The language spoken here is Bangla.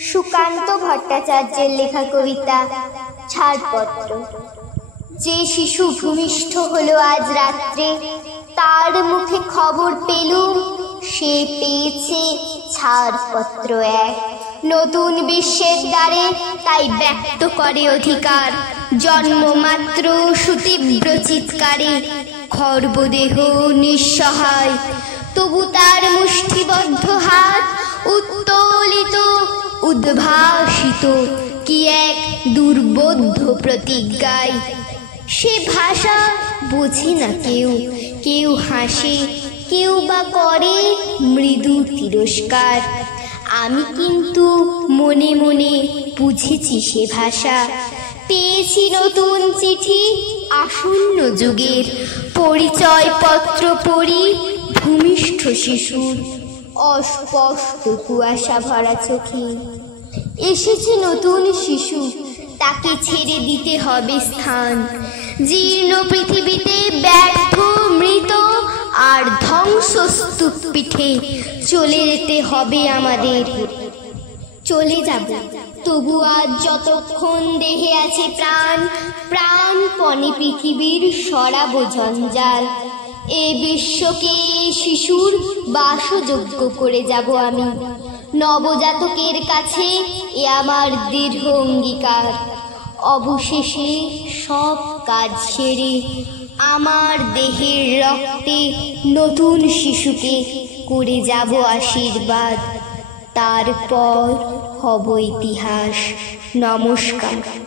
সুকান্ত ভট্টাচার্যের লেখা কবিতা ছাড়পত্র। যে শিশু ভূমিষ্ঠ হলো আজ রাত্রে, তার মুখে খবর পেলুম সে পেয়েছে ছাড়পত্র এক। নতুন বিশ্বের দ্বারে তাই ব্যক্ত করে অধিকার, জন্মমাত্র সুতীব্র চিৎকারে। খর্বদেহ নিঃসহায়, তবু তার মুষ্টিবদ্ধ হাত উত্তোলিত উদ্ভাসিত কি এক দুর্বোধ্য প্রতিজ্ঞায়। সে ভাষা বোঝে না কেউ, কেউ হাসে, কেউ বা করে মৃদু তিরস্কার। আমি কিন্তু মনে মনে বুঝেছি সে ভাষা। পেয়েছি নতুন চিঠি আসন্ন যুগের, পরিচয় পত্র পড়ি ভূমিষ্ঠ শিশুর অস্পষ্ট কুয়াশা ভরা চোখে। এসেছে নতুন শিশু, তাকে ছেড়ে দিতে হবে স্থান। জীর্ণ পৃথিবীতে ব্যর্থ মৃত আর ধ্বংসস্তূপ পিঠে চলে যেতে হবে আমাদের। চলে যাব তবু আজ যতক্ষণ দেহে আছে প্রাণ, প্রাণপণে পৃথিবীর সরাবো জঞ্জাল। এ বিশ্বকে শিশুর বাসযোগ্য করে যাব আমি। নবজাতকের কাছে এ আমার দৃঢ় অঙ্গীকার। অবশেষে সব কাজ সেরে আমার দেহের রক্তে নতুন শিশুকে করে যাব আশীর্বাদ। তারপর হব ইতিহাস। নমস্কার।